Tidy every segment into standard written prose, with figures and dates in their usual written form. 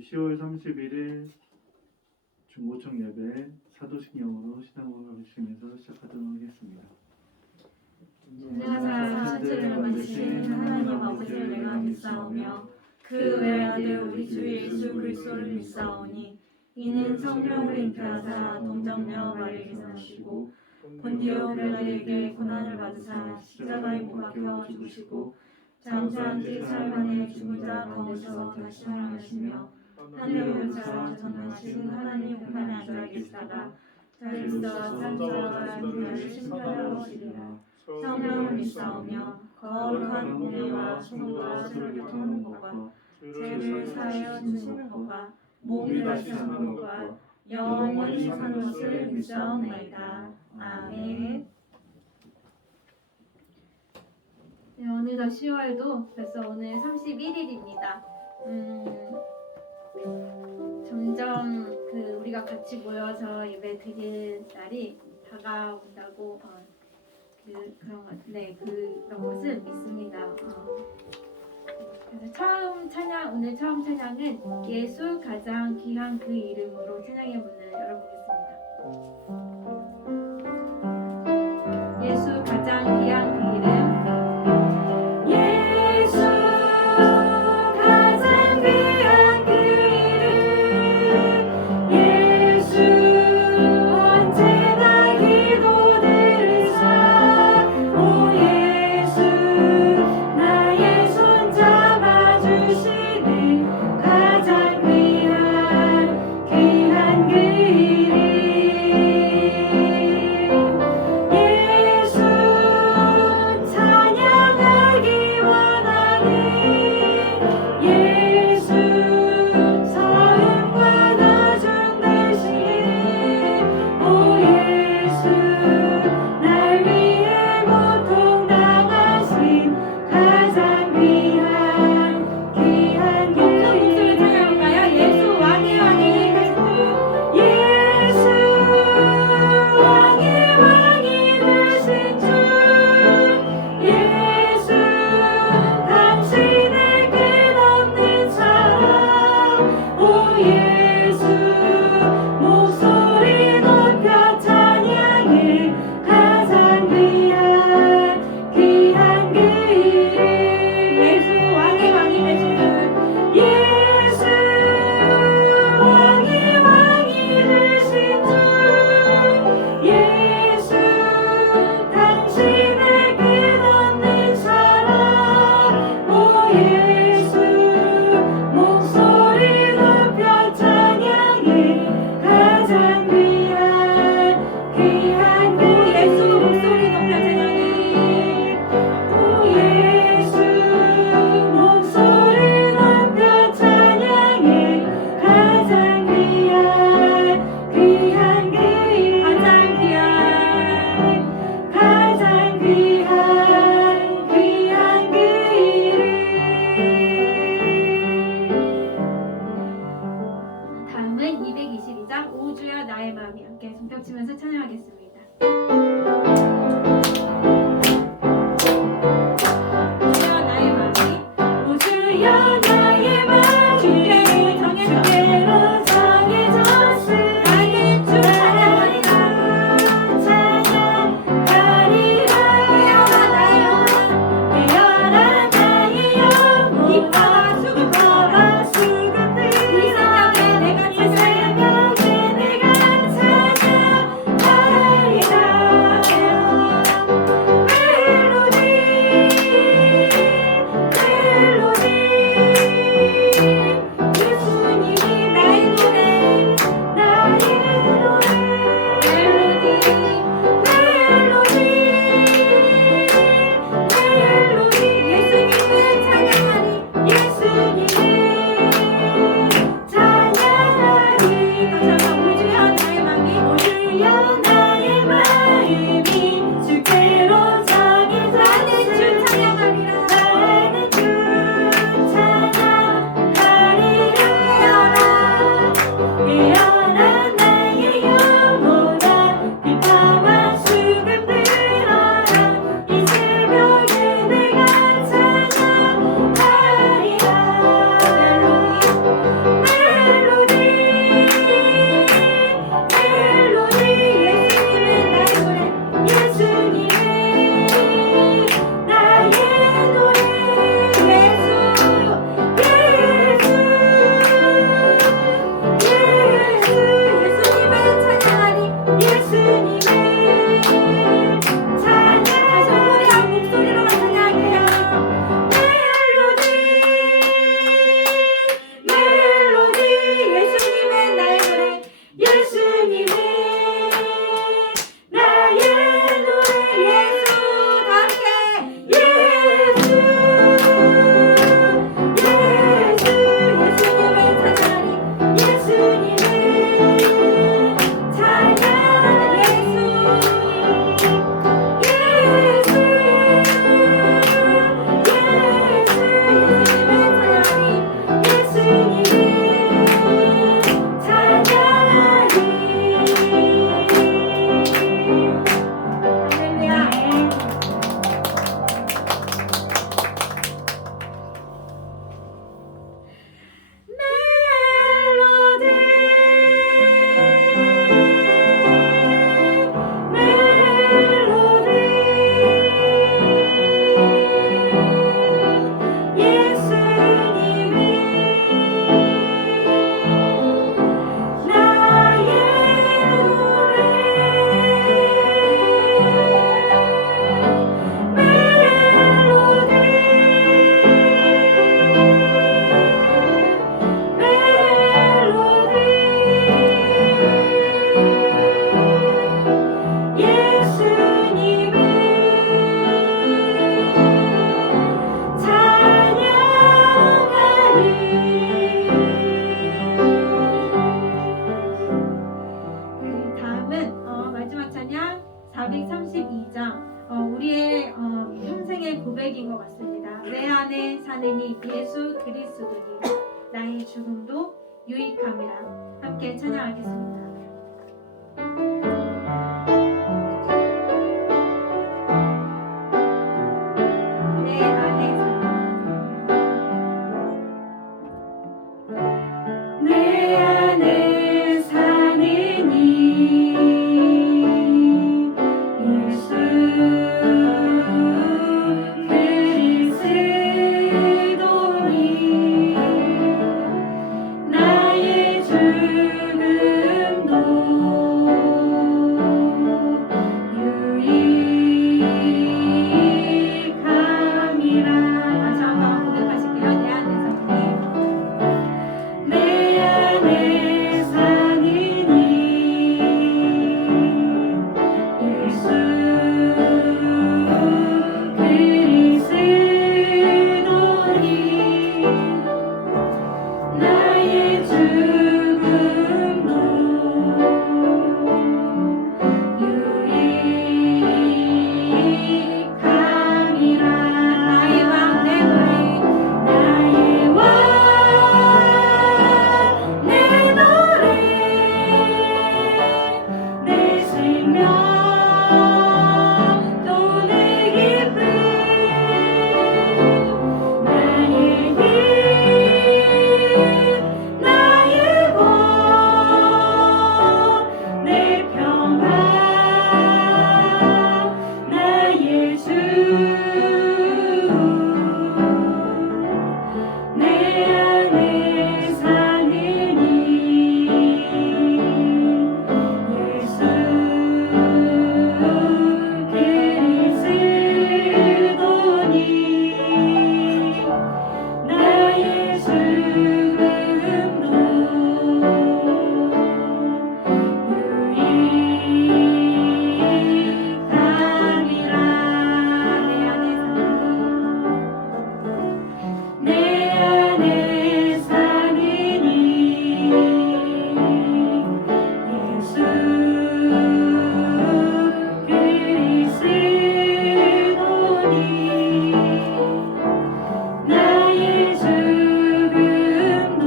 10월 31일 중고청 예배 사도신경으로 신앙을 하시면서 시작하도록 하겠습니다. 전능하사 천지를 만드신 하나님 아버지를 내가 믿사오며 그 외의 아들 우리 주 예수 그리스도를 믿사오니 이는 성령을 잉태하사 동정녀 마리아에게서 나시고 본디오 빌라도에게 고난을 받으사 십자가에 못 박혀 죽으시고 장사한 지 사흘 만에 죽은 자 가운데서 다시 살아나시며 하늘로 올라가 전능하신 하나님 우편에 앉아 계시다가 자리로서 산자와 인자를 심판하러 오시리라. 성령을 믿사오며 거룩한 공예와 성도와 서로 교통하는 것과 죄를 사하여 주시는 것과 몸이 다시 사는 것과 영원히 사는 것을 믿사옵나이다. 아멘. 네, 어느덧 10월도 벌써 오늘 31일입니다. 점점 우리가 같이 모여서 예배 드릴 날이 다가온다고 그런 것을 믿습니다. 그래서 오늘 처음 찬양은 예수 가장 귀한 그 이름으로 찬양의 문을 열어보겠습니다. 예수 가장 귀한 그 이름. 가장 귀한 그 이름 내 안에 사느니 예수 그리스도니 나의 죽음도 유익함이라. 함께 찬양하겠습니다. 내 안에 내 안에 사느니 예수 그리스도니 나의 죽음도 유익함이라. 다시 한번 고백하실게요. 내 안에 사느니 내 안에 사느니 예수 그리스도니 나의 죽음도 유익함이라. 나의 왕 내 노래 나의 왕 내 노래 내 생명 또 내 기쁨 나의 힘 나의 복 내 평화 나의 주 내 안에 사느니 예수 그리스도니 나의 죽음도 유익함이라. 내 안에 사느니 예수 그리스도니 나의 죽음도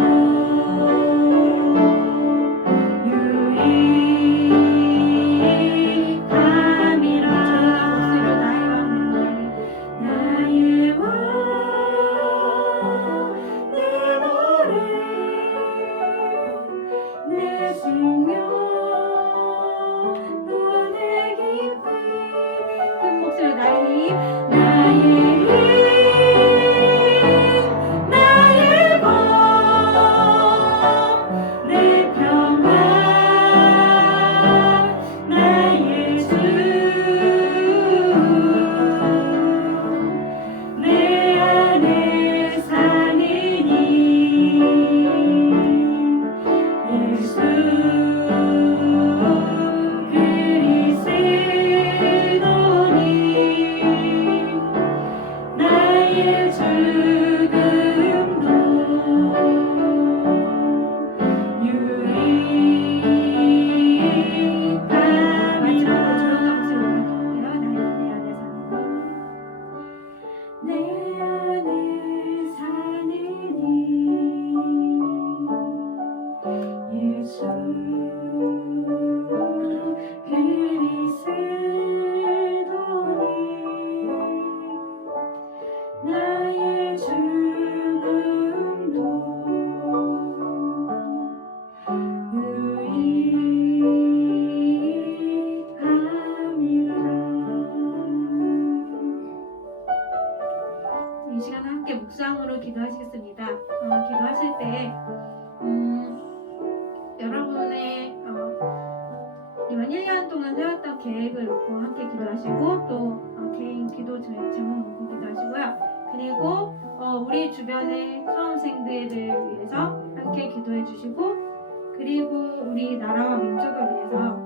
유익함이라. 나의 왕 내 노래 내 생명 또 내 기쁨. 큰 목소리로 나의 힘 나의 힘 나의 복 내 평화 나의 주 내 안에 사느니 예수 그리스도니 나의 죽음도 유익함. 마지막으로 내 안에 사느니 예수 그리스도니 나의 죽음도 유익함이라. 이 시간 함께 묵상으로 기도하시겠습니다. 기도하실 때 여러분의 이번 1년 동안 세웠던 계획을 놓고 함께 기도하시고 또 개인 기도 제목 놓고 기도하시고요. 그리고 우리 주변의 수험생들을 위해서 함께 기도해 주시고 그리고 우리 나라와 민족을 위해서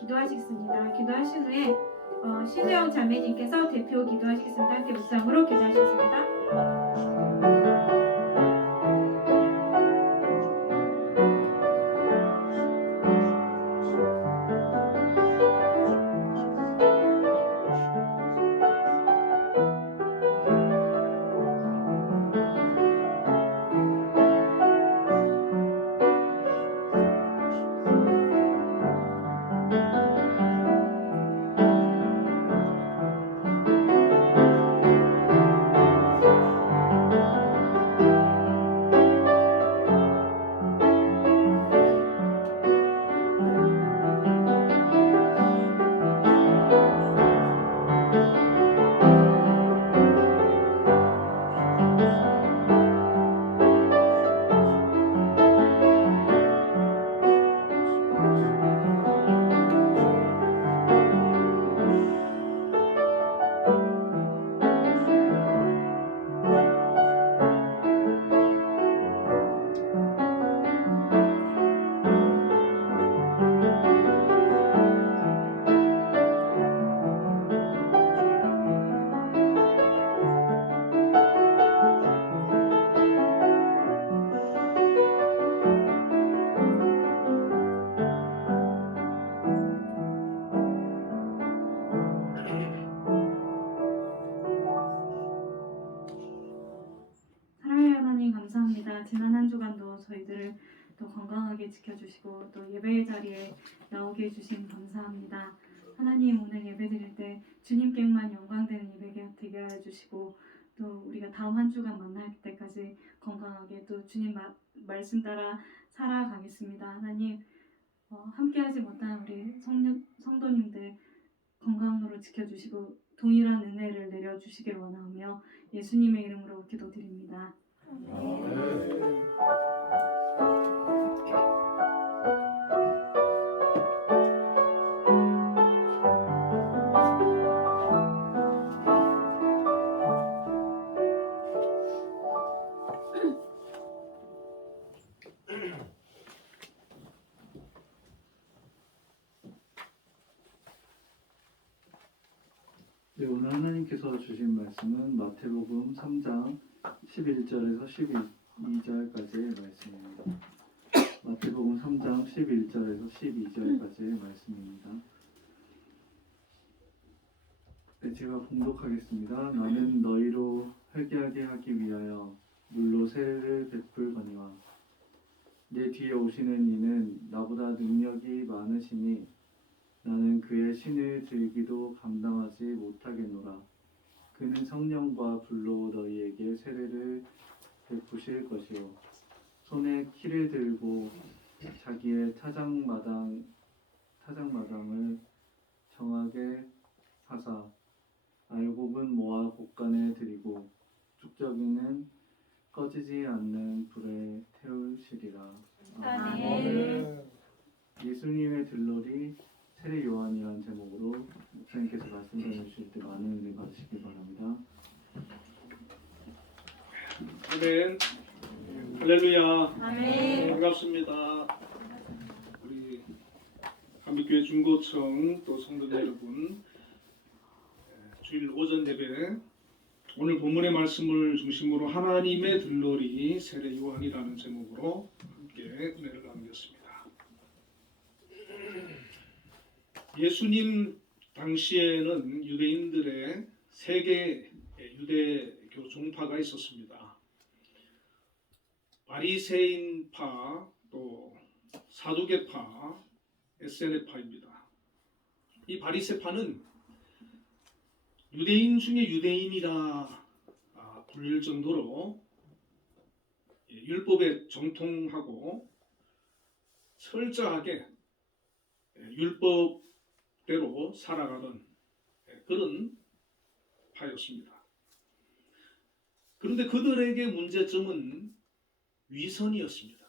기도하시겠습니다. 기도하신 후에 신우영 자매님께서 대표 기도하시겠습니다. 함께 묵상으로 기도하시겠습니다. 지난 한 주간도 저희들을 또 건강하게 지켜주시고 또 예배의 자리에 나오게 해주신 감사합니다. 하나님, 오늘 예배 드릴 때 주님께만 영광되는 예배가 되게 하여 주시고 또 우리가 다음 한 주간 만날 때까지 건강하게 또 주님 말씀 따라 살아가겠습니다. 하나님, 함께하지 못한 우리 성도님들 건강으로 지켜주시고 동일한 은혜를 내려주시길 원하며 예수님의 이름으로 기도드립니다. 네, 오늘 하나님께서 주신 말씀은 마태복음 3장 11절에서 12절까지의 말씀입니다. 마태복음 3장 11절에서 12절까지의 말씀입니다. 네, 제가 봉독하겠습니다. 나는 너희로 회개하게 하기 위하여 물로 세례를 베풀거니와 내 뒤에 오시는 이는 나보다 능력이 많으시니 나는 그의 신을 들기도 감당하지 못하겠노라. 그는 성령과 불로 너희에게 세례를 베푸실 것이요 손에 키를 들고 자기의 타작마당을 정하게 하사 알곡은 모아 곳간에 들이고 쭉저기는 꺼지지 않는 불에 태우시리라. 아멘. 예수님의 들러리 세례 요한이라는 제목으로 목사님께서 말씀 전해주실 때 많은 은혜 받으시길 바랍니다. 아멘. 할렐루야. 아멘. 반갑습니다. 우리 감리교회 중고청 또 성도들 여러분, 주일 오전 예배 오늘 본문의 말씀을 중심으로 하나님의 들러리 세례 요한이라는 제목으로 함께 은혜를 나누겠습니다. 예수님 당시에는 유대인들의 세 개의 유대교 종파가 있었습니다. 바리새인파, 또 사두개파, 에세네파입니다. 이 바리새파는 유대인 중에 유대인이라 불릴 정도로 율법에 정통하고 철저하게 율법대로 살아가던 그런 파였습니다. 그런데 그들에게 문제점은 위선이었습니다.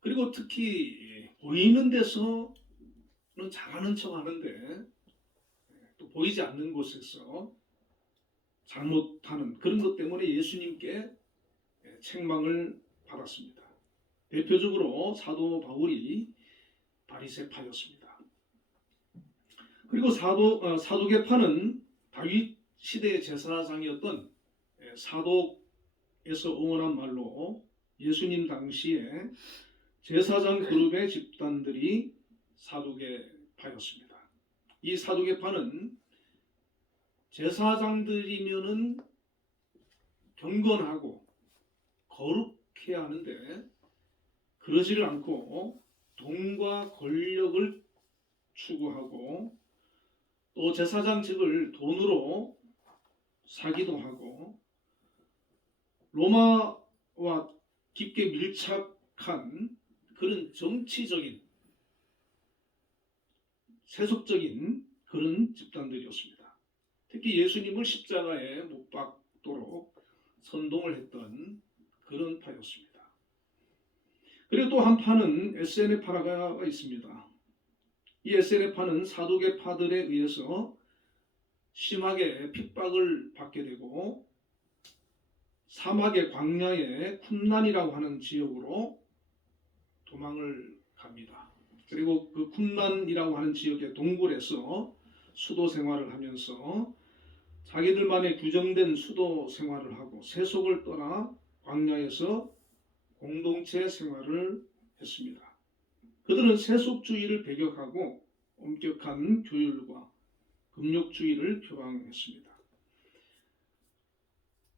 그리고 특히 보이는 데서는 잘하는 척 하는데 또 보이지 않는 곳에서 잘못하는 그런 것 때문에 예수님께 책망을 받았습니다. 대표적으로 사도 바울이 바리새파였습니다. 그리고 사두개파는 다윗 시대의 제사장이었던 사독에서 응원한 말로 예수님 당시에 제사장 그룹의 집단들이 사두개파였습니다. 이 사두개파는 제사장들이면은 경건하고 거룩해야 하는데 그러지를 않고 돈과 권력을 추구하고 또 제사장직을 돈으로 사기도 하고 로마와 깊게 밀착한 그런 정치적인 세속적인 그런 집단들이었습니다. 특히 예수님을 십자가에 못 박도록 선동을 했던 그런 파였습니다. 그리고 또 한 파는 에세네파가 있습니다. 이 에세네파는 사두개파들에 의해서 심하게 핍박을 받게 되고 사막의 광야의 쿰란이라고 하는 지역으로 도망을 갑니다. 그리고 그 쿰란이라고 하는 지역의 동굴에서 수도 생활을 하면서 자기들만의 규정된 수도 생활을 하고 세속을 떠나 광야에서 공동체 생활을 했습니다. 그들은 세속주의를 배격하고 엄격한 규율과 금욕주의를 표방했습니다.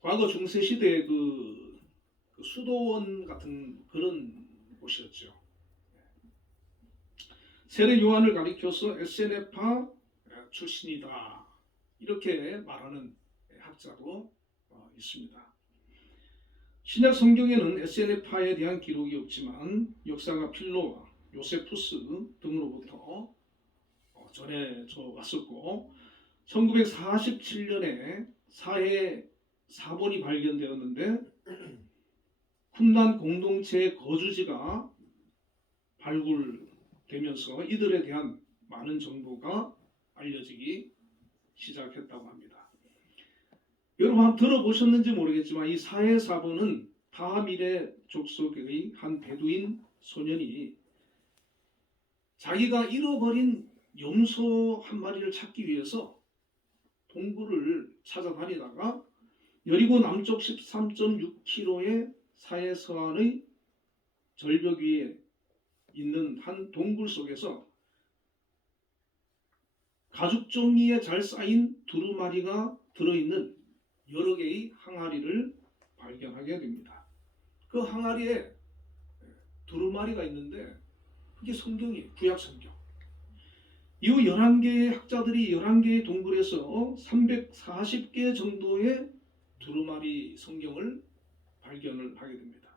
과거 중세 시대의 그 수도원 같은 그런 곳이었죠. 세례 요한을 가리켜서 에세네파 출신이다 이렇게 말하는 학자도 있습니다. 신약 성경에는 에세네파에 대한 기록이 없지만 역사가 필로와 요세푸스 등으로부터 전해져 왔었고 1947년에 사해 사본이 발견되었는데 쿰란 공동체의 거주지가 발굴되면서 이들에 대한 많은 정보가 알려지기 시작했다고 합니다. 여러분 한번 들어보셨는지 모르겠지만 이 사해 사본은 다하밀의 족속의 한 베두인 소년이 자기가 잃어버린 염소 한 마리를 찾기 위해서 동굴을 찾아다니다가 여리고 남쪽 13.6km의 사해서안의 절벽 위에 있는 한 동굴 속에서 가죽 종이에 잘 쌓인 두루마리가 들어있는 여러 개의 항아리를 발견하게 됩니다. 그 항아리에 두루마리가 있는데 그게 성경이에요. 구약 성경. 이후 11개의 학자들이 11개의 동굴에서 340개 정도의 두루마리 성경을 발견을 하게 됩니다.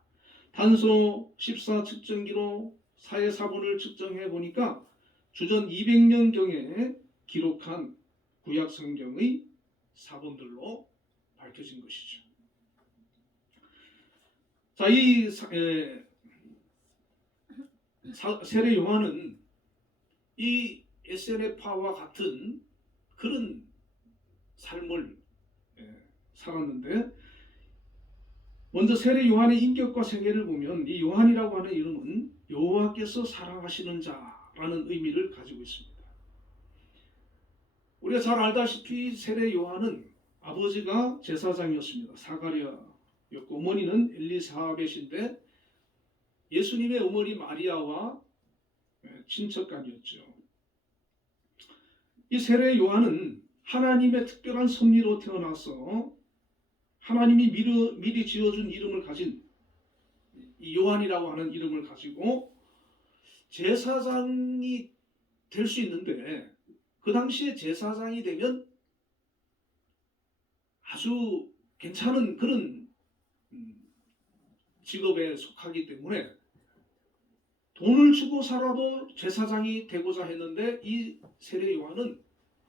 단서 14 측정기로 사해 사본을 측정해 보니까 주전 200년경에 기록한 구약 성경의 사본들로 밝혀진 것이죠. 자, 이 세례 요한은 이 에세네파와 같은 그런 삶을 살았는데 먼저 세례 요한의 인격과 생애를 보면 이 요한이라고 하는 이름은 여호와께서 사랑하시는 자라는 의미를 가지고 있습니다. 우리가 잘 알다시피 세례 요한은 아버지가 제사장이었습니다. 사가랴였고 어머니는 엘리사벳인데 예수님의 어머니 마리아와 친척간이었죠. 이 세례 요한은 하나님의 특별한 섭리로 태어나서 하나님이 미리 지어준 이름을 가진 이 요한이라고 하는 이름을 가지고 제사장이 될 수 있는데 그 당시에 제사장이 되면 아주 괜찮은 그런 직업에 속하기 때문에 돈을 주고 살아도 제사장이 되고자 했는데 이 세례 요한은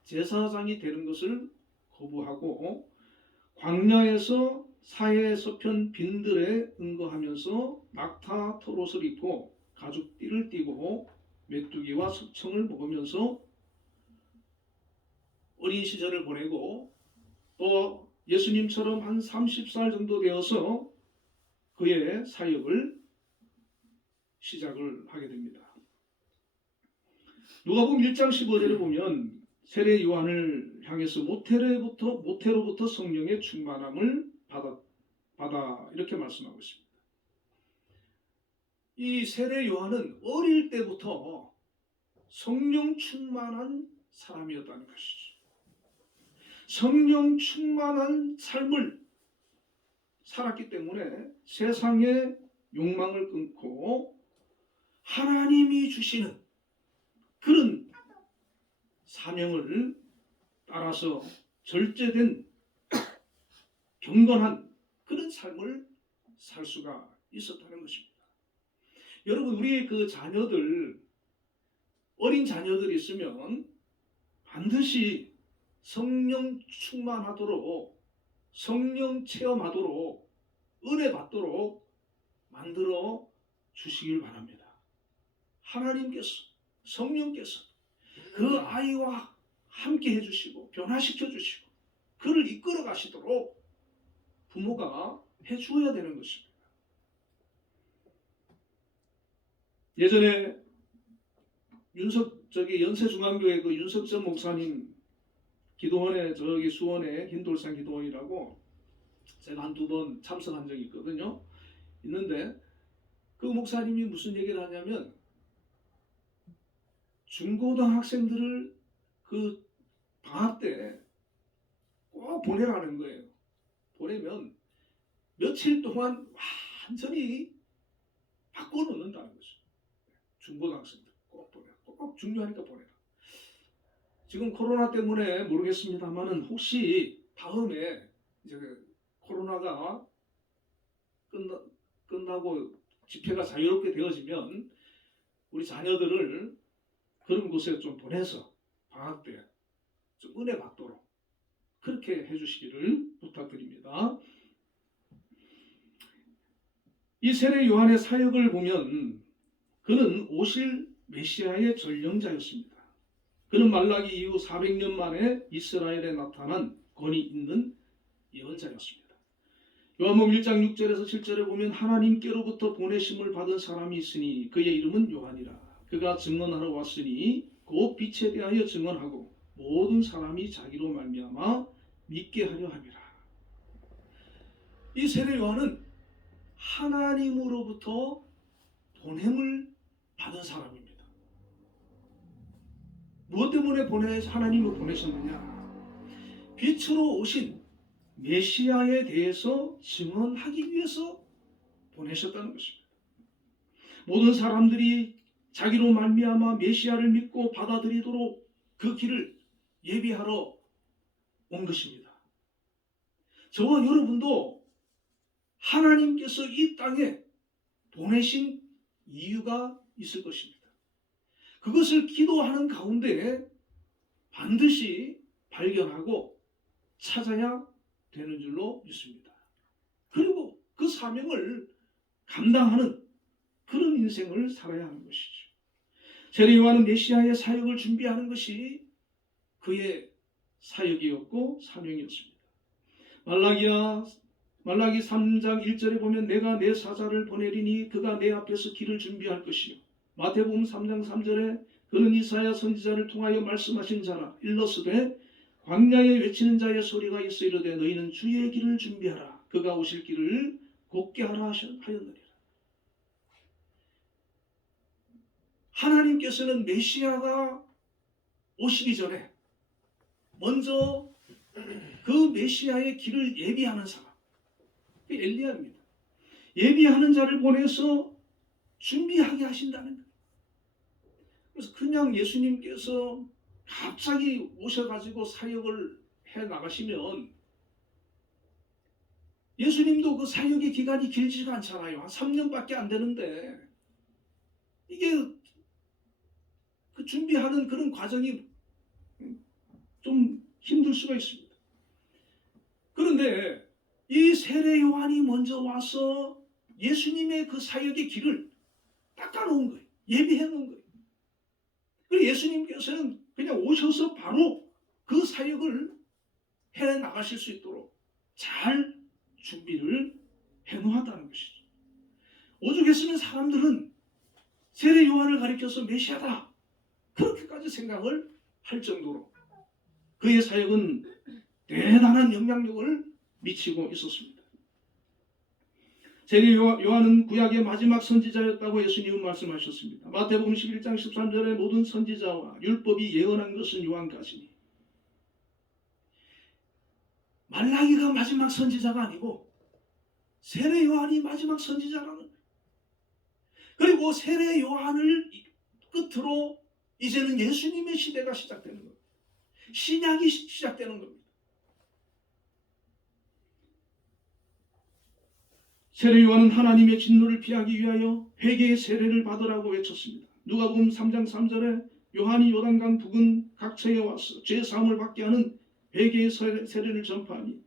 제사장이 되는 것을 거부하고 광야에서 사해 서편 빈들에 응거하면서 낙타 털옷을 입고 가죽띠를 띠고 메뚜기와 석청을 먹으면서 어린 시절을 보내고 또 예수님처럼 한 30살 정도 되어서 그의 사역을 시작을 하게 됩니다. 누가복음 1장 15절에 보면 세례 요한을 향해서 모태로부터 성령의 충만함을 받아 이렇게 말씀하고 있습니다. 이 세례 요한은 어릴 때부터 성령 충만한 사람이었다는 것이죠. 성령 충만한 삶을 살았기 때문에 세상의 욕망을 끊고 하나님이 주시는 그런 사명을 따라서 절제된 경건한 그런 삶을 살 수가 있었다는 것입니다. 여러분 우리의 그 자녀들 어린 자녀들이 있으면 반드시 성령 충만하도록 성령 체험하도록 은혜 받도록 만들어 주시길 바랍니다. 하나님께서 성령께서 그 아이와 함께 해주시고 변화시켜 주시고 그를 이끌어 가시도록 부모가 해주어야 되는 것입니다. 예전에 연세중앙교회 그 윤석전 목사님 기도원에 저기 수원에 흰돌산 기도원이라고 제가 한두 번 참석한 적이 있거든요. 있는데 그 목사님이 무슨 얘기를 하냐면 중고등학생들을 그 방학 때 꼭 보내라는 거예요. 보내면 며칠 동안 완전히 바꿔놓는다는 거죠. 중고등학생들 꼭 보내라. 꼭 중요하니까 보내라. 지금 코로나 때문에 모르겠습니다만은 혹시 다음에 이제 코로나가 끝나고 집회가 자유롭게 되어지면 우리 자녀들을 그런 곳에 좀 보내서 방학 때 좀 은혜 받도록 그렇게 해주시기를 부탁드립니다. 이 세례 요한의 사역을 보면 그는 오실 메시아의 전령자였습니다. 그는 말라기 이후 400년 만에 이스라엘에 나타난 권위 있는 예언자였습니다. 요한복음 1장 6절에서 7절에 보면 하나님께로부터 보내심을 받은 사람이 있으니 그의 이름은 요한이라. 그가 증언하러 왔으니 곧 빛에 대하여 증언하고 모든 사람이 자기로 말미암아 믿게 하려 함이라. 이 세례 요한은 하나님으로부터 보냄을 받은 사람입니다. 무엇 때문에 하나님을 보내셨느냐? 빛으로 오신 메시아에 대해서 증언하기 위해서 보내셨다는 것입니다. 모든 사람들이 자기로 말미암아 메시아를 믿고 받아들이도록 그 길을 예비하러 온 것입니다. 저와 여러분도 하나님께서 이 땅에 보내신 이유가 있을 것입니다. 그것을 기도하는 가운데 반드시 발견하고 찾아야 되는 줄로 믿습니다. 그리고 그 사명을 감당하는 그런 인생을 살아야 하는 것이죠. 세례 요한은 메시아의 사역을 준비하는 것이 그의 사역이었고 사명이었습니다. 말라기 3장 1절에 보면 내가 내 사자를 보내리니 그가 내 앞에서 길을 준비할 것이요. 마태복음 3장 3절에 그는 이사야 선지자를 통하여 말씀하신 자라. 일러스되 광야에 외치는 자의 소리가 있어 이르되 너희는 주의 길을 준비하라. 그가 오실 길을 곧게 하라 하였느니라. 하나님께서는 메시아가 오시기 전에 먼저 그 메시아의 길을 예비하는 사람, 그 엘리야입니다. 예비하는 자를 보내서 준비하게 하신다는 거예요. 그래서 그냥 예수님께서 갑자기 오셔가지고 사역을 해 나가시면 예수님도 그 사역의 기간이 길지가 않잖아요. 한 3년밖에 안 되는데 이게 그 준비하는 그런 과정이 좀 힘들 수가 있습니다. 그런데 이 세례 요한이 먼저 와서 예수님의 그 사역의 길을 닦아놓은 거예요. 예비해 놓은 거예요. 그리고 예수님께서는 그냥 오셔서 바로 그 사역을 해 나가실 수 있도록 잘 준비를 해 놓았다는 것이죠. 오죽했으면 사람들은 세례 요한을 가리켜서 메시아다 그렇게까지 생각을 할 정도로 그의 사역은 대단한 영향력을 미치고 있었습니다. 세례 요한은 구약의 마지막 선지자였다고 예수님은 말씀하셨습니다. 마태복음 11장 13절에 모든 선지자와 율법이 예언한 것은 요한까지니. 말라기가 마지막 선지자가 아니고 세례 요한이 마지막 선지자라는 거예요. 그리고 세례 요한을 끝으로 이제는 예수님의 시대가 시작되는 겁니다. 신약이 시작되는 겁니다. 세례 요한은 하나님의 진노를 피하기 위하여 회개의 세례를 받으라고 외쳤습니다. 누가복음 3장 3절에 요한이 요단강 부근 각처에 와서 죄 사함을 받게 하는 회개의 세례를 전파하니.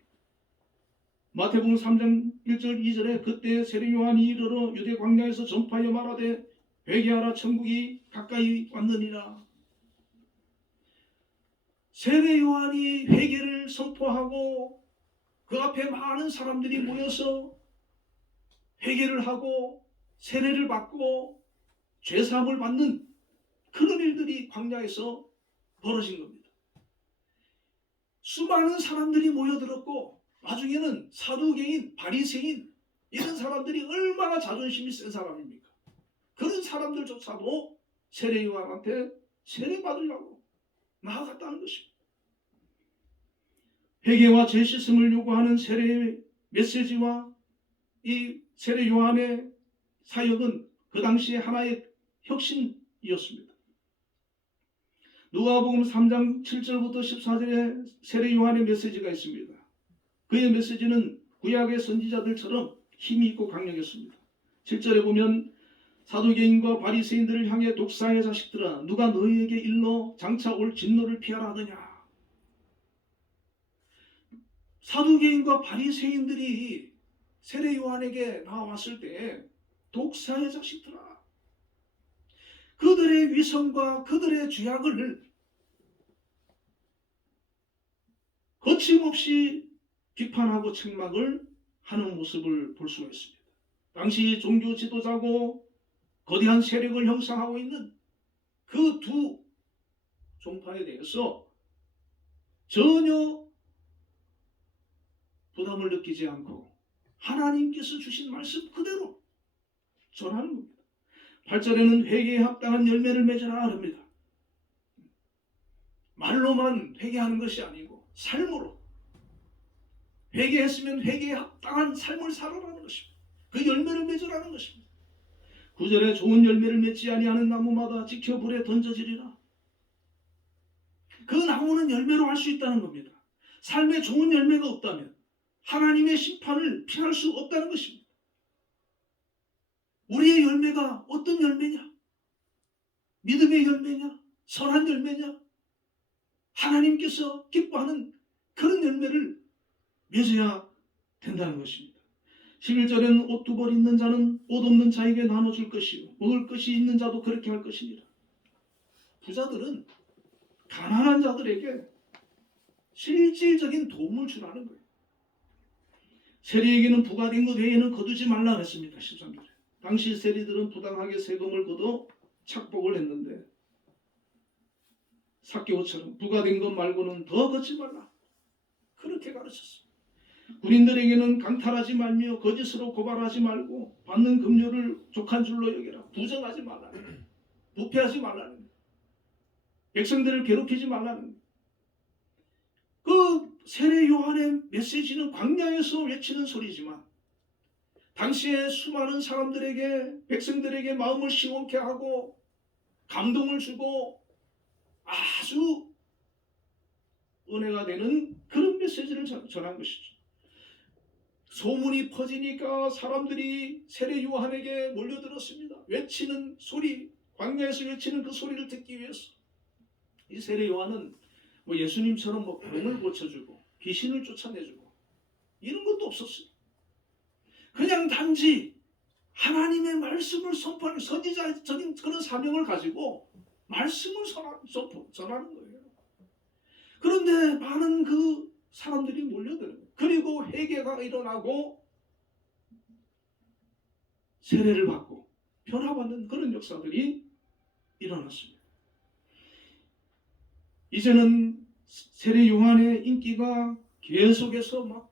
마태복음 3장 1절 2절에 그때 세례 요한이 이르러 유대 광야에서 전파하여 말하되 회개하라 천국이 가까이 왔느니라. 세례 요한이 회개를 선포하고 그 앞에 많은 사람들이 모여서 회개를 하고 세례를 받고 죄사함을 받는 그런 일들이 광야에서 벌어진 겁니다. 수많은 사람들이 모여들었고 나중에는 사두개인, 바리새인 이런 사람들이 얼마나 자존심이 센 사람입니까? 그런 사람들조차도 세례 요한한테 세례 받으려고 나아갔다는 것입니다. 회개와 죄 씻음을 요구하는 세례의 메시지와 이 세례 요한의 사역은 그 당시에 하나의 혁신이었습니다. 누가복음 3장 7절부터 14절에 세례 요한의 메시지가 있습니다. 그의 메시지는 구약의 선지자들처럼 힘이 있고 강력했습니다. 7절에 보면 사두개인과 바리새인들을 향해 독사의 자식들아 누가 너희에게 일러 장차 올 진노를 피하라 하느냐. 사두개인과 바리새인들이 세례 요한에게 나왔을 때 독사의 자식들아 그들의 위선과 그들의 죄악을 거침없이 비판하고 책망을 하는 모습을 볼 수가 있습니다. 당시 종교 지도자고 거대한 세력을 형성하고 있는 그 두 종파에 대해서 전혀 부담을 느끼지 않고 하나님께서 주신 말씀 그대로 전하는 겁니다. 8절에는 회개에 합당한 열매를 맺으라 합니다. 말로만 회개하는 것이 아니고 삶으로 회개했으면 회개에 합당한 삶을 살아라는 것입니다. 그 열매를 맺으라는 것입니다. 9절에 좋은 열매를 맺지 아니하는 나무마다 지켜 불에 던져지리라. 그 나무는 열매로 할 수 있다는 겁니다. 삶에 좋은 열매가 없다면 하나님의 심판을 피할 수 없다는 것입니다. 우리의 열매가 어떤 열매냐? 믿음의 열매냐? 선한 열매냐? 하나님께서 기뻐하는 그런 열매를 맺어야 된다는 것입니다. 11절에는 옷 두 벌 있는 자는 옷 없는 자에게 나눠줄 것이요 먹을 것이 있는 자도 그렇게 할 것이니라. 부자들은 가난한 자들에게 실질적인 도움을 주라는 거예요. 세리에게는 부과된 것 외에는 거두지 말라 했습니다. 13절에. 당시 세리들은 부당하게 세금을 걷어 착복을 했는데 삭개오처럼 부과된 것 말고는 더 걷지 말라. 그렇게 가르쳤습니다. 군인들에게는 강탈하지 말며 거짓으로 고발하지 말고 받는 급료를 족한 줄로 여겨라. 부정하지 말라는 거예요. 부패하지 말라는 거예요. 백성들을 괴롭히지 말라는 거예요. 그 세례 요한의 메시지는 광야에서 외치는 소리지만 당시에 수많은 사람들에게 백성들에게 마음을 시원케 하고 감동을 주고 아주 은혜가 되는 그런 메시지를 전한 것이죠. 소문이 퍼지니까 사람들이 세례 요한에게 몰려들었습니다. 외치는 소리, 광야에서 외치는 그 소리를 듣기 위해서. 이 세례 요한은 뭐 예수님처럼 뭐 병을 고쳐주고 귀신을 쫓아내주고 이런 것도 없었어요. 그냥 단지 하나님의 말씀을 선포하는 선지자적인 그런 사명을 가지고 말씀을 전하는 거예요. 그런데 많은 그 사람들이 몰려드는 거예요. 그리고 회개가 일어나고 세례를 받고 변화받는 그런 역사들이 일어났습니다. 이제는 세례 요한의 인기가 계속해서 막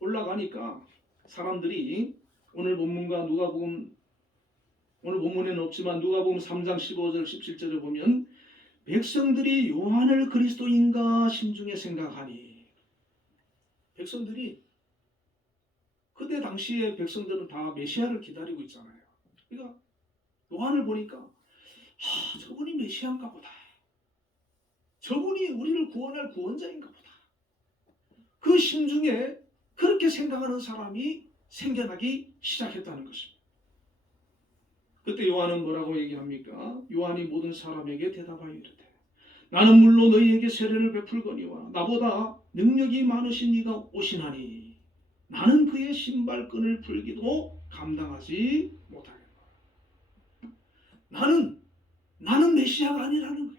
올라가니까 사람들이 오늘 본문과 누가복음 오늘 본문에는 없지만 누가복음 3장 15절 17절에 보면 백성들이 요한을 그리스도인가 심중에 생각하니 백성들이 그때 당시에 백성들은 다 메시아를 기다리고 있잖아요. 그러니까 요한을 보니까 저분이 메시아인가 보다. 저분이 우리를 구원할 구원자인가 보다. 그 심중에 그렇게 생각하는 사람이 생겨나기 시작했다는 것입니다. 그때 요한은 뭐라고 얘기합니까? 요한이 모든 사람에게 대답하여 이르되 나는 물론 너희에게 세례를 베풀거니와 나보다 능력이 많으신 이가 오시나니 나는 그의 신발끈을 풀기도 감당하지 못하겠노라. 나는 메시아가 아니라는 거예요.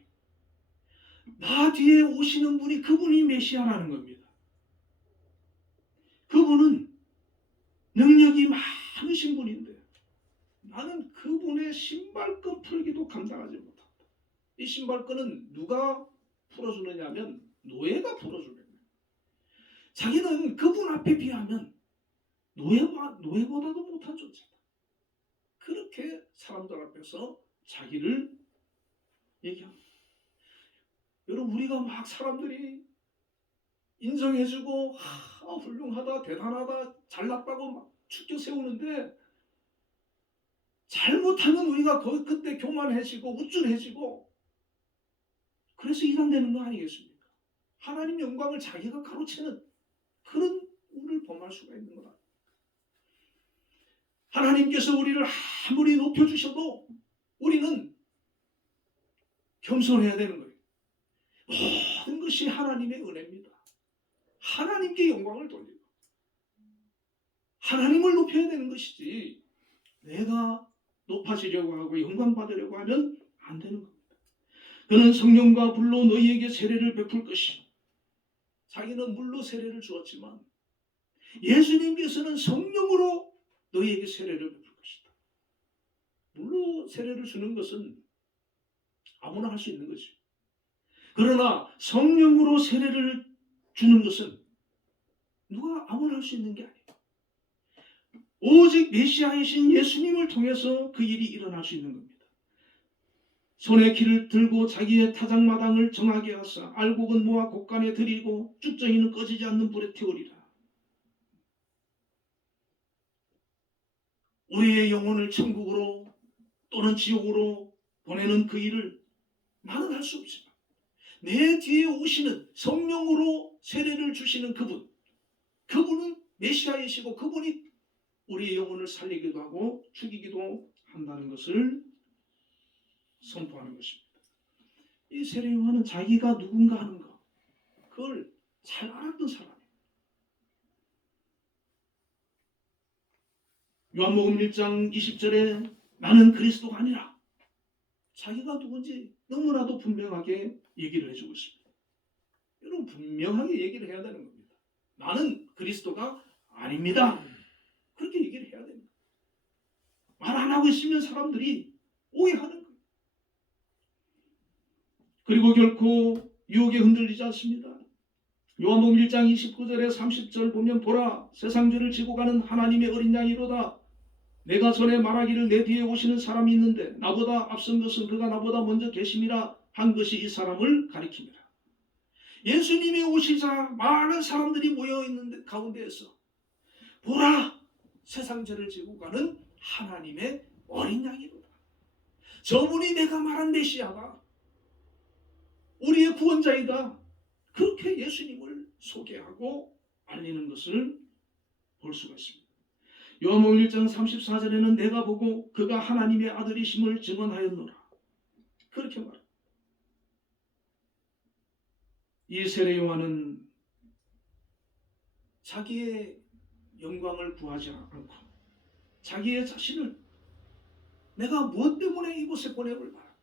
나 뒤에 오시는 분이 그분이 메시아라는 겁니다. 그분은 능력이 많으신 분인데 나는 그분의 신발끈 풀기도 감당하지 못한다. 이 신발끈은 누가 풀어주느냐 하면 노예가 풀어주는 거예요. 자기는 그분 앞에 비하면 노예보다도 못한 존재다. 그렇게 사람들 앞에서 자기를 얘기합니다. 여러분 우리가 막 사람들이 인정해주고 훌륭하다, 대단하다, 잘났다고 막 축켜 세우는데 잘못하면 우리가 그때 교만해지고 우쭐해지고 그래서 이단되는 거 아니겠습니까? 하나님 영광을 자기가 가로채는 그런 우를 범할 수가 있는 거다. 하나님께서 우리를 아무리 높여주셔도 우리는 겸손해야 되는 거예요. 모든 것이 하나님의 은혜입니다. 하나님께 영광을 돌리고 하나님을 높여야 되는 것이지 내가 높아지려고 하고 영광 받으려고 하면 안 되는 겁니다. 그는 성령과 불로 너희에게 세례를 베풀 것이요. 자기는 물로 세례를 주었지만 예수님께서는 성령으로 너희에게 세례를 베풀 것이다. 물로 세례를 주는 것은 아무나 할 수 있는 거지. 그러나 성령으로 세례를 주는 것은 누가 아무나 할 수 있는 게 아니에요. 오직 메시아이신 예수님을 통해서 그 일이 일어날 수 있는 겁니다. 손에 키를 들고 자기의 타작마당을 정하게 하사 알곡은 모아 곡간에 들이고 쭉정이는 꺼지지 않는 불에 태우리라. 우리의 영혼을 천국으로 또는 지옥으로 보내는 그 일을 나는 할 수 없지만 내 뒤에 오시는 성령으로 세례를 주시는 그분은 메시아이시고 그분이 우리의 영혼을 살리기도 하고 죽이기도 한다는 것을 선포하는 것입니다. 이 세례 요한은 자기가 누군가 하는 것 그걸 잘 알았던 사람이에요. 요한복음 1장 20절에 나는 그리스도가 아니라 자기가 누군지 너무나도 분명하게 얘기를 해주고 있습니다. 여러분 분명하게 얘기를 해야 되는 겁니다. 나는 그리스도가 아닙니다. 그렇게 얘기를 해야 됩니다. 말 안 하고 있으면 사람들이 오해하는 거예요. 그리고 결코 유혹에 흔들리지 않습니다. 요한복음 1장 29절에 30절 보면 보라 세상 죄를 지고 가는 하나님의 어린 양이로다. 내가 전에 말하기를 내 뒤에 오시는 사람이 있는데 나보다 앞선 것은 그가 나보다 먼저 계심이라 한 것이 이 사람을 가리킵니다. 예수님이 오시자 많은 사람들이 모여있는 가운데에서 보라 세상 죄를 지고 가는 하나님의 어린 양이로다. 저분이 내가 말한 메시아가 우리의 구원자이다. 그렇게 예수님을 소개하고 알리는 것을 볼 수가 있습니다. 요한복음 1장 34절에는 내가 보고 그가 하나님의 아들이심을 증언하였노라. 그렇게 말합니다. 이 세례 요한은 자기의 영광을 구하지 않고 자기의 자신을 내가 무엇 때문에 이곳에 보내볼 바라고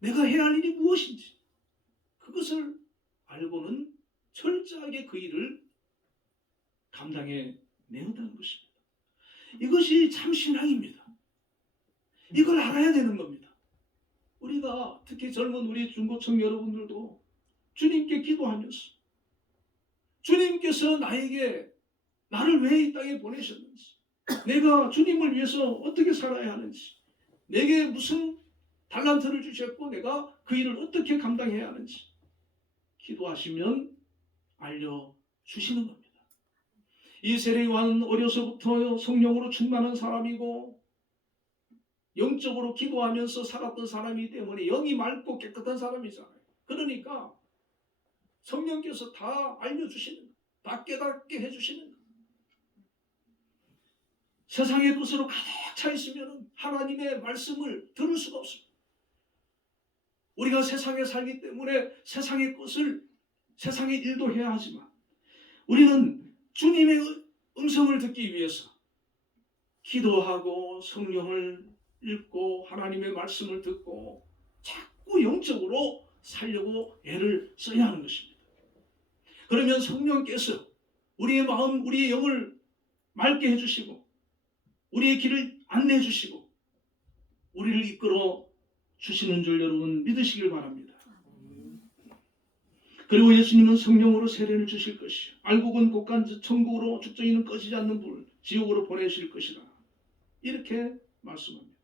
내가 해야 할 일이 무엇인지 그것을 알고는 철저하게 그 일을 감당해 내었다는 것입니다. 이것이 참 신앙입니다. 이걸 알아야 되는 겁니다. 우리가 특히 젊은 우리 중고청 여러분들도 주님께 기도하면서 주님께서 나를 왜 이 땅에 보내셨는지 내가 주님을 위해서 어떻게 살아야 하는지 내게 무슨 달란트를 주셨고 내가 그 일을 어떻게 감당해야 하는지 기도하시면 알려주시는 겁니다. 이 세례 요한은 어려서부터 성령으로 충만한 사람이고 영적으로 기도하면서 살았던 사람이기 때문에 영이 맑고 깨끗한 사람이잖아요. 그러니까 성령께서 다 알려주시는 거예요. 다 깨닫게 해주시는 거예요. 세상의 것으로 가득 차 있으면 하나님의 말씀을 들을 수가 없습니다. 우리가 세상에 살기 때문에 세상의 것을 세상의 일도 해야 하지만 우리는 주님의 음성을 듣기 위해서 기도하고 성령을 읽고 하나님의 말씀을 듣고 자꾸 영적으로 살려고 애를 써야 하는 것입니다. 그러면 성령께서 우리의 마음, 우리의 영을 맑게 해주시고 우리의 길을 안내해 주시고 우리를 이끌어 주시는 줄 여러분 믿으시길 바랍니다. 그리고 예수님은 성령으로 세례를 주실 것이요 알곡은 곡간 천국으로 죽정이는 꺼지지 않는 불 지옥으로 보내실 것이라 이렇게 말씀합니다.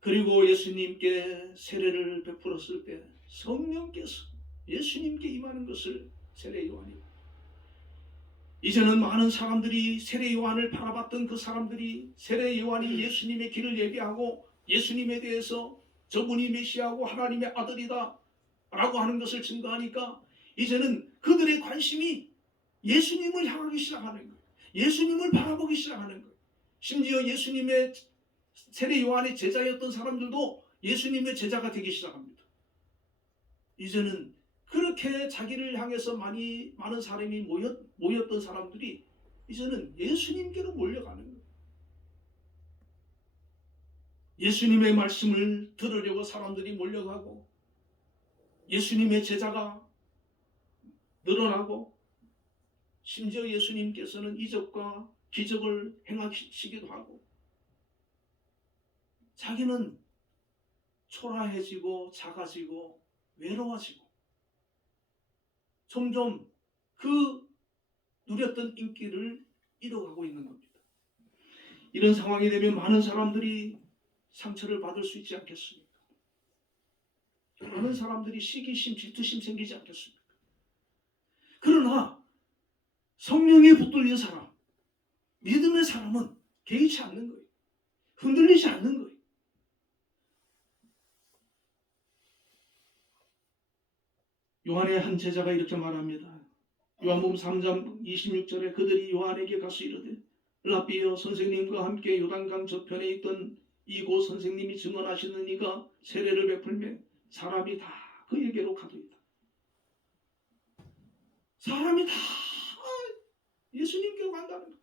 그리고 예수님께 세례를 베풀었을 때 성령께서 예수님께 임하는 것을 세례 요한이. 이제는 많은 사람들이 세례 요한을 바라봤던 그 사람들이 세례 요한이 예수님의 길을 예비하고 예수님에 대해서 저분이 메시아고 하나님의 아들이다 라고 하는 것을 증거하니까 이제는 그들의 관심이 예수님을 향하기 시작하는 거예요. 예수님을 바라보기 시작하는 거예요. 심지어 예수님의 세례 요한의 제자였던 사람들도 예수님의 제자가 되기 시작합니다. 이제는 그렇게 자기를 향해서 많은 사람이 모였던 사람들이 이제는 예수님께로 몰려가는 거예요. 예수님의 말씀을 들으려고 사람들이 몰려가고 예수님의 제자가 늘어나고 심지어 예수님께서는 이적과 기적을 행하시기도 하고 자기는 초라해지고 작아지고 외로워지고 점점 그 누렸던 인기를 잃어가고 있는 겁니다. 이런 상황이 되면 많은 사람들이 상처를 받을 수 있지 않겠습니까? 많은 사람들이 시기심, 질투심 생기지 않겠습니까? 그러나 성령에 붙들린 사람, 믿음의 사람은 개의치 않는 거예요. 흔들리지 않는 거예요. 요한의 한 제자가 이렇게 말합니다. 요한복음 3장 26절에 그들이 요한에게 가서 이르되 랍비여 선생님과 함께 요단강 저편에 있던 이곳 선생님이 증언하시는 이가 세례를 베풀매 사람이 다 그에게로 가도이다. 사람이 다 예수님께로 간다는 거예요.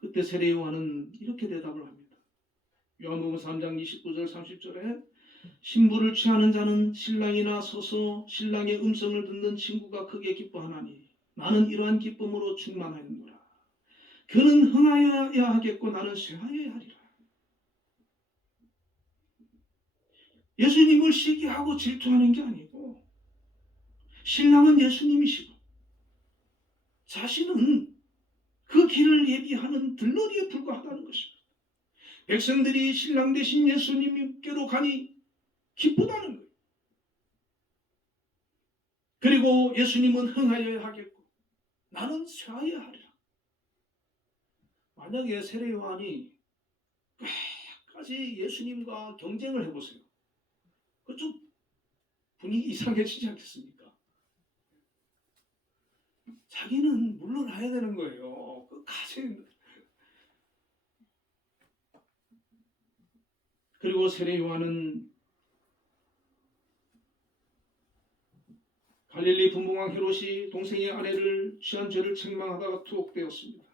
그때 세례 요한은 이렇게 대답을 합니다. 요한복음 3장 29절 30절에 신부를 취하는 자는 신랑이나 서서 신랑의 음성을 듣는 친구가 크게 기뻐하나니 나는 이러한 기쁨으로 충만하였노라. 그는 흥하여야 하겠고 나는 쇠하여야 하리라. 예수님을 시기하고 질투하는 게 아니고 신랑은 예수님이시고 자신은 그 길을 예비하는 들러리에 불과하다는 것입니다. 백성들이 신랑 대신 예수님께로 가니 기쁘다는 거예요. 그리고 예수님은 흥하여야 하겠고 나는 쇠하여야 하리라. 만약에 세례 요한이 끝까지 예수님과 경쟁을 해보세요. 그 좀 분위기 이상해지지 않겠습니까? 자기는 물러나야 되는 거예요. 끝까지. 그리고 세례 요한은 갈릴리 분봉왕 헤롯이 동생의 아내를 취한 죄를 책망하다가 투옥되었습니다.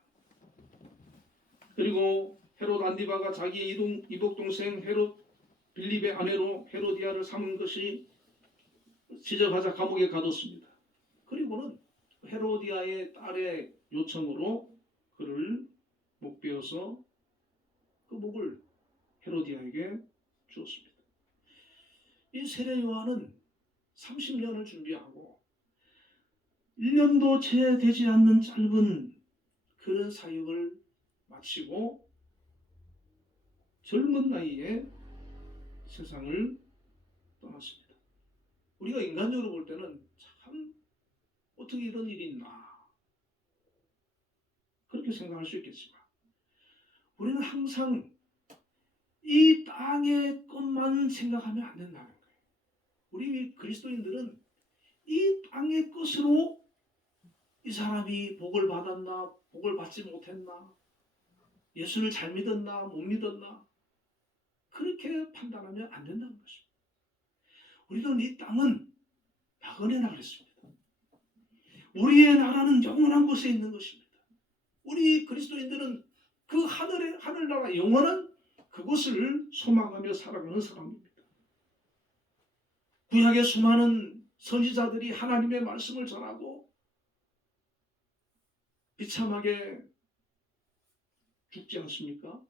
그리고 헤롯 안디바가 자기 이복 동생 헤롯 빌립의 아내로 헤로디아를 삼은 것이 지적하자 감옥에 가뒀습니다. 그리고는 헤로디아의 딸의 요청으로 그를 목베어서 그 목을 헤로디아에게 주었습니다. 이 세례 요한은 30년을 준비하고 1년도 채 되지 않는 짧은 그런 사역을 마치고 젊은 나이에 세상을 떠났습니다. 우리가 인간적으로 볼 때는 참 어떻게 이런 일이 있나 그렇게 생각할 수 있겠지만 우리는 항상 이 땅의 것만 생각하면 안 된다는 거예요. 우리 그리스도인들은 이 땅의 것으로 이 사람이 복을 받았나 복을 받지 못했나 예수를 잘 믿었나 못 믿었나 그렇게 판단하면 안 된다는 것입니다. 우리는 이 땅은 나그네라 그랬습니다. 우리의 나라는 영원한 곳에 있는 것입니다. 우리 그리스도인들은 그 하늘나라 영원한 그곳을 소망하며 살아가는 사람입니다. 구약의 수많은 선지자들이 하나님의 말씀을 전하고 비참하게 죽지 않습니까?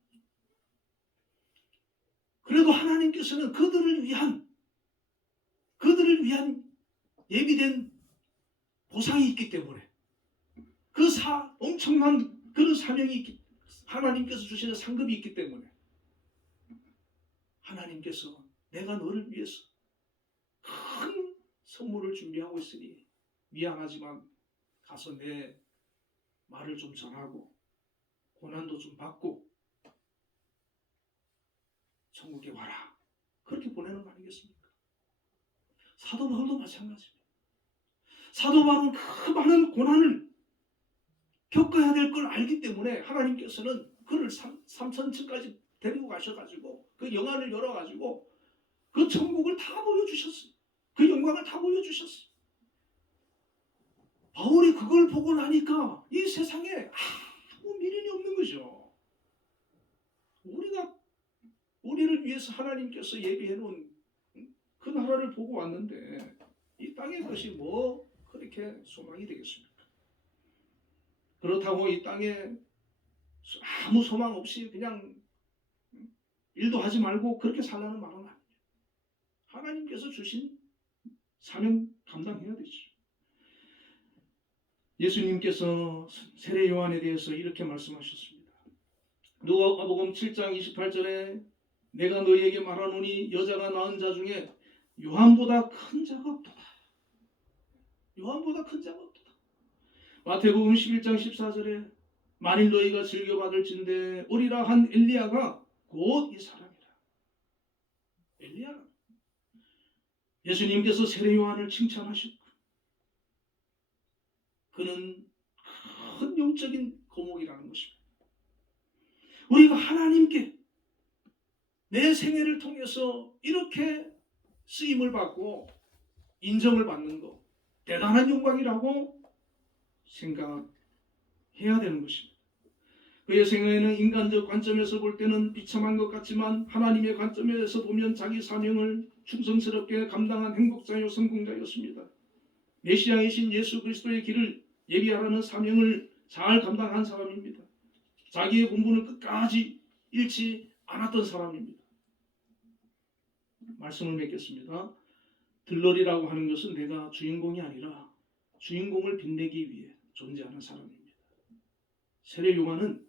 그래도 하나님께서는 그들을 위한 예비된 보상이 있기 때문에 엄청난 그런 사명이 하나님께서 주시는 상급이 있기 때문에 하나님께서 내가 너를 위해서 큰 선물을 준비하고 있으니 미안하지만 가서 내 말을 좀 전하고 고난도 좀 받고 천국에 와라. 그렇게 보내는 거 아니겠습니까? 사도 바울도 마찬가지입니다. 사도 바울은 그 많은 고난을 겪어야 될 걸 알기 때문에 하나님께서는 그를 3,000층까지 데리고 가셔가지고 그 영안을 열어가지고 그 천국을 다 보여주셨어요. 그 영광을 다 보여주셨어요. 바울이 그걸 보고 나니까 이 세상에 아무 미련이 없는 거죠. 우리를 위해서 하나님께서 예비해 놓은 그 나라를 보고 왔는데 이 땅의 것이 뭐 그렇게 소망이 되겠습니까? 그렇다고 이 땅에 아무 소망 없이 그냥 일도 하지 말고 그렇게 살라는 말은 아니에요. 하나님께서 주신 사명 감당해야 되죠. 예수님께서 세례 요한에 대해서 이렇게 말씀하셨습니다. 누가복음 7장 28절에 내가 너희에게 말하노니 여자가 낳은 자 중에 요한보다 큰 자가 없도다. 요한보다 큰 자가 없도다. 마태복음 11장 14절에 만일 너희가 즐겨받을진대 오리라 한 엘리야가 곧 이 사람이라. 엘리야. 예수님께서 세례 요한을 칭찬하셨고 그는 큰 영적인 거목이라는 것입니다. 우리가 하나님께 내 생애를 통해서 이렇게 쓰임을 받고 인정을 받는 것 대단한 영광이라고 생각해야 되는 것입니다. 그의 생애는 인간적 관점에서 볼 때는 비참한 것 같지만 하나님의 관점에서 보면 자기 사명을 충성스럽게 감당한 행복자요 성공자였습니다. 메시아이신 예수 그리스도의 길을 예비하라는 사명을 잘 감당한 사람입니다. 자기의 본분을 끝까지 잃지 않았던 사람입니다. 말씀을 맺겠습니다. 들러리라고 하는 것은 내가 주인공이 아니라 주인공을 빛내기 위해 존재하는 사람입니다. 세례 요한은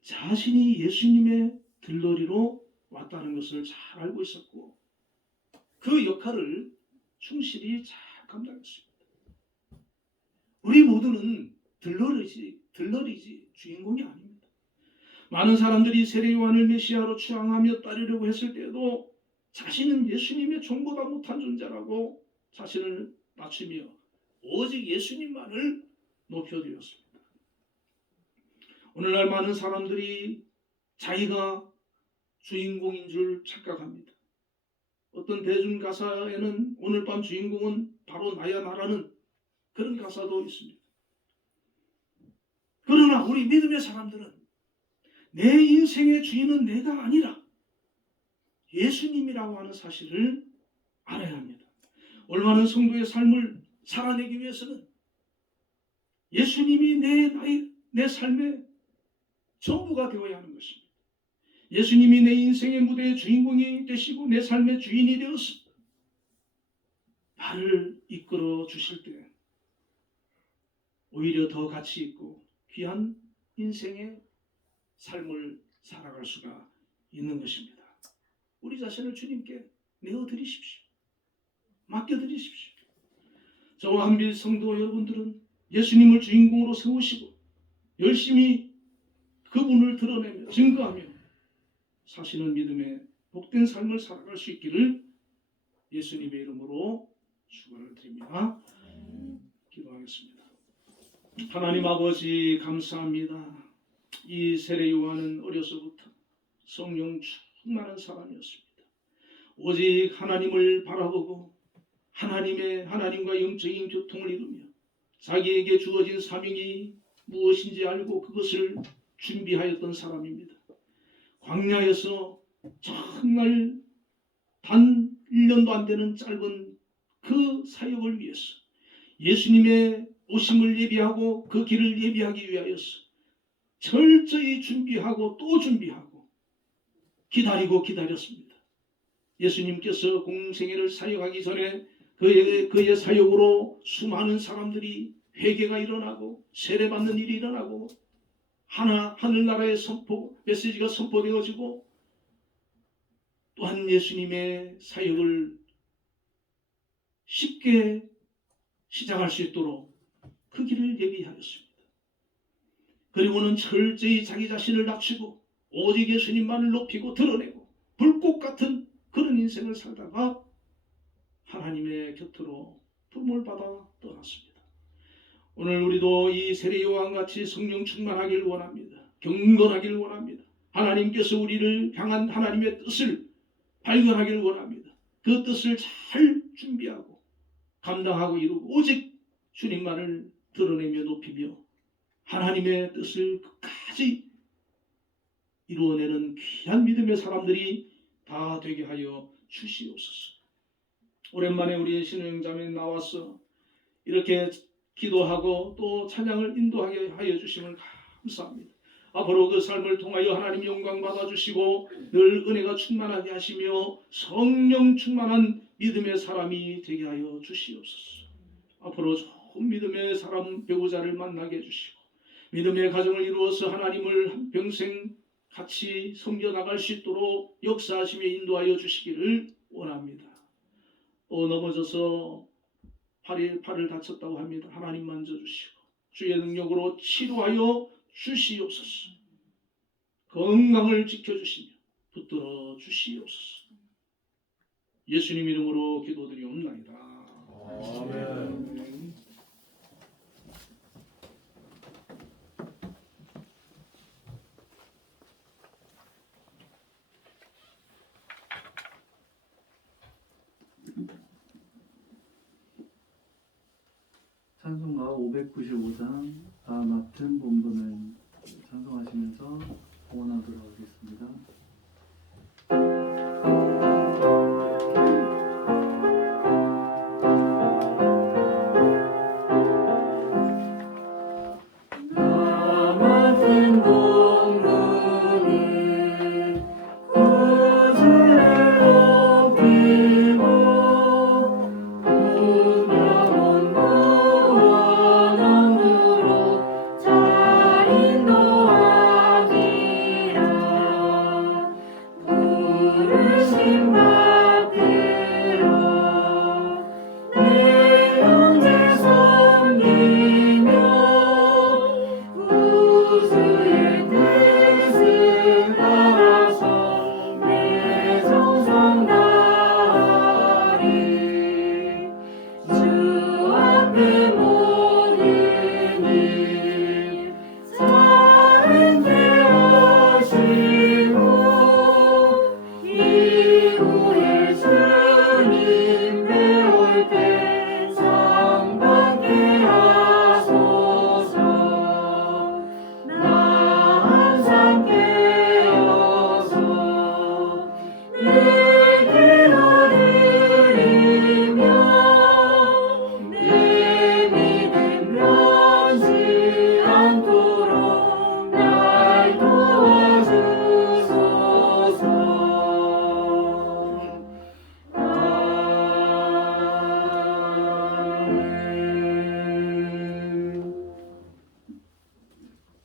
자신이 예수님의 들러리로 왔다는 것을 잘 알고 있었고 그 역할을 충실히 잘 감당했습니다. 우리 모두는 들러리지 주인공이 아닙니다. 많은 사람들이 세례 요한을 메시아로 추앙하며 따르려고 했을 때에도 자신은 예수님의 종보다 못한 존재라고 자신을 낮추며 오직 예수님만을 높여드렸습니다. 오늘날 많은 사람들이 자기가 주인공인 줄 착각합니다. 어떤 대중가사에는 오늘 밤 주인공은 바로 나야 나라는 그런 가사도 있습니다. 그러나 우리 믿음의 사람들은 내 인생의 주인은 내가 아니라 예수님이라고 하는 사실을 알아야 합니다. 올바른 성도의 삶을 살아내기 위해서는 예수님이 내 삶의 전부가 되어야 하는 것입니다. 예수님이 내 인생의 무대의 주인공이 되시고 내 삶의 주인이 되어서 나를 이끌어 주실 때 오히려 더 가치 있고 귀한 인생의 삶을 살아갈 수가 있는 것입니다. 우리 자신을 주님께 내어드리십시오. 맡겨드리십시오. 저와 한빛 성도 여러분들은 예수님을 주인공으로 세우시고 열심히 그분을 드러내며 증거하며 사시는 믿음의 복된 삶을 살아갈 수 있기를 예수님의 이름으로 축원을 드립니다. 기도하겠습니다. 하나님 아버지 감사합니다. 이 세례 요한은 어려서부터 성령 충만한 사람이었습니다. 오직 하나님을 바라보고 하나님과 영적인 교통을 이루며 자기에게 주어진 사명이 무엇인지 알고 그것을 준비하였던 사람입니다. 광야에서 정말 단 1년도 안 되는 짧은 그 사역을 위해서 예수님의 오심을 예비하고 그 길을 예비하기 위하여서 철저히 준비하고 또 준비하고 기다리고 기다렸습니다. 예수님께서 공생애를 사역하기 전에 그의 사역으로 수많은 사람들이 회개가 일어나고 세례받는 일이 일어나고 하늘나라의 메시지가 선포되어지고 또한 예수님의 사역을 쉽게 시작할 수 있도록 그 길을 예비하였습니다. 그리고는 철저히 자기 자신을 낮추고 오직 예수님만을 높이고 드러내고 불꽃 같은 그런 인생을 살다가 하나님의 곁으로 부름을 받아 떠났습니다. 오늘 우리도 이 세례 요한같이 성령 충만하길 원합니다. 경건하길 원합니다. 하나님께서 우리를 향한 하나님의 뜻을 발견하길 원합니다. 그 뜻을 잘 준비하고 감당하고 이루고 오직 주님만을 드러내며 높이며 하나님의 뜻을 끝까지 이루어내는 귀한 믿음의 사람들이 다 되게 하여 주시옵소서. 오랜만에 우리 신흥자매 나와서 이렇게 기도하고 또 찬양을 인도하게 하여 주심을 감사합니다. 앞으로 그 삶을 통하여 하나님 영광 받아주시고 늘 은혜가 충만하게 하시며 성령 충만한 믿음의 사람이 되게 하여 주시옵소서. 앞으로 좋은 믿음의 사람 배우자를 만나게 해주시고 믿음의 가정을 이루어서 하나님을 한평생 같이 섬겨나갈 수 있도록 역사하시며 인도하여 주시기를 원합니다. 또 넘어져서 팔을 다쳤다고 합니다. 하나님 만져주시고 주의 능력으로 치료하여 주시옵소서. 건강을 지켜주시며 붙들어 주시옵소서. 예수님 이름으로 기도드리옵나이다. 아멘. 찬송가 595장 다 맡은 본분을 찬송하시면서 봉헌하도록 하겠습니다.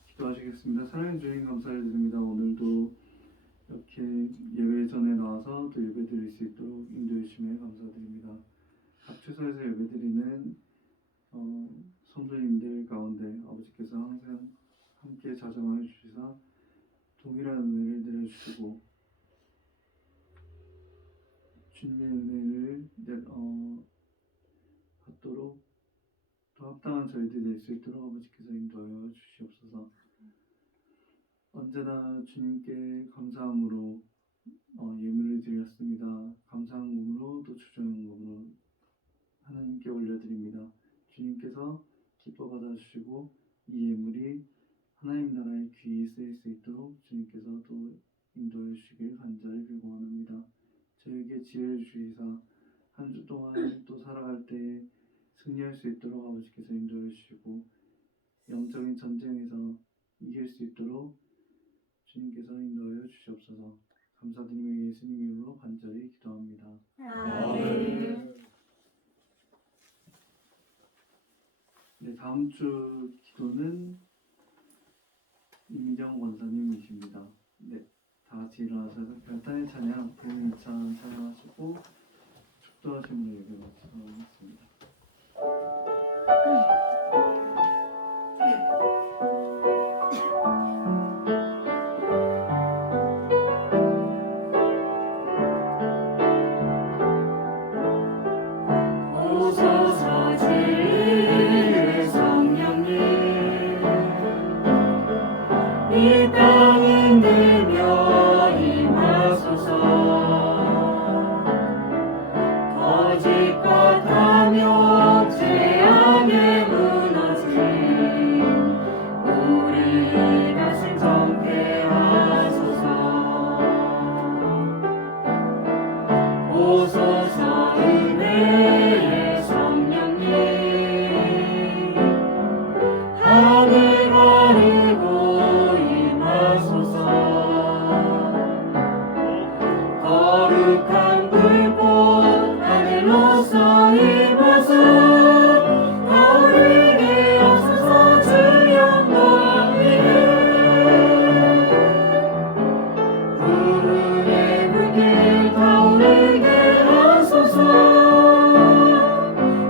기도하시겠습니다. 사랑해 주님 감사를 드립니다. 오늘도 이렇게 예배 전에 나와서 또 예배 드릴 수 있도록 인도해 주심에 감사드립니다. 각 처소에서 예배 드리는 성도님들 가운데 아버지께서 항상 함께 자정하여 주시사 동일한 은혜를 내려주시고 주님의 은혜를 받도록 또 합당한 저희들이 될 수 있도록 아버지께서 인도하여 주시옵소서. 언제나 주님께 감사함으로 예물을 드렸습니다. 감사한 몸으로 또 주저한 몸으로 하나님께 올려드립니다. 주님께서 기뻐 받아주시고 이 예물이 하나님 나라의 귀히 쓰일 수 있도록 주님께서 또 인도해 주시길 간절히 빌고원합니다. 저에게 지혜를 주시사 한 주 동안 또 살아갈 때 승리할 수 있도록 아버지께서 인도해 주시고 영적인 전쟁에서 이길 수 있도록 주님께서 인도하여 주시옵소서. 감사드리며 예수님 이름으로 간절히 기도합니다. 아멘. 네, 다음 주 기도는 이미정 원사님이십니다. 네, 다 같이 일어나셔서 별단의 찬양, 부흥 2찬 찬양하시고 축도하신 분에게 기도하겠습니다. 오소서 진리의 성령님 이 땅은 들며 임하소서 거짓과 탐욕 죄악에 무너진 우리 가슴 정케하소서 오소서 은혜의 성령님 하늘 가르고 임하소서 거룩한 불꽃 하늘로서 임하소 타오르게 하소서 주 영광 위에 구름의 불길 타오르게 하소서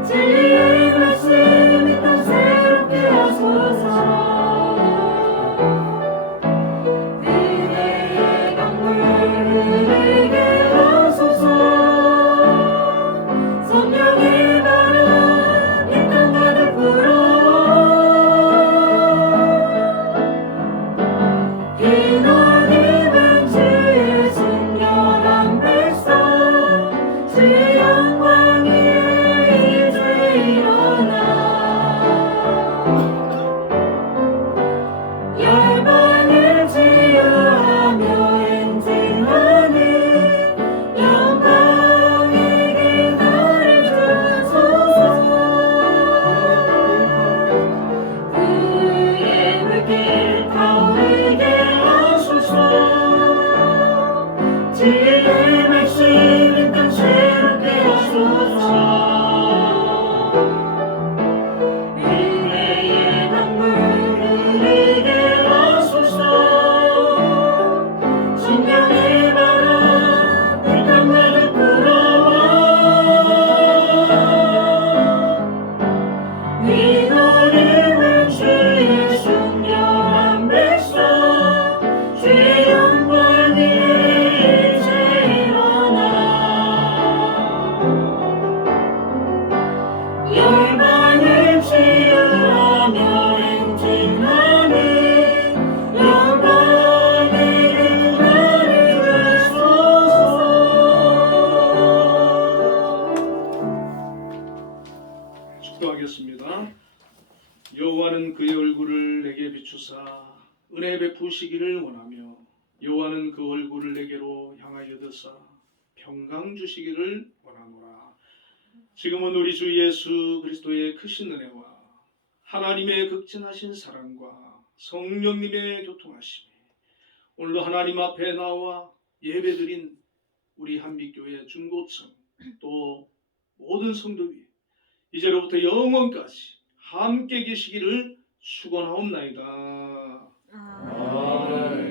진리의 말씀 이 땅 새롭게 하소서 은혜의 강물 흐르게 하소서 성령의 바람 이 땅 가득 불어와 인원임은 주의 순결한 백성 주의 영광 위에 이제 일어나 열방을 치유하며 행진하는 영광에게 나를 주소서 그의 물길 타오르게 하소서 진리의 말씀 이 땅 새롭게 하소서 은혜의 강물 흐르게 하소서 성령의 바람 이 땅 가득 불어와 위로님은 주의 순결한 백성 주의 영광 위에 이제 일어나 열방을 치유하며 행진하는 영광에게 나를 주소서 축도하겠습니다. 여호와는 그의 얼굴을 내게 비추사 은혜 베푸시기를 원하며 여호와는 그 얼굴을 내게로 향하여 드사 평강 주시기를 원하노라. 지금은 우리 주 예수 그리스도의 크신 은혜와 하나님의 극진하신 사랑과 성령님의 교통하심이 오늘도 하나님 앞에 나와 예배드린 우리 한빛교회 중고층 또 모든 성도 위에 이제로부터 영원까지 함께 계시기를 축원하옵나이다. 아멘.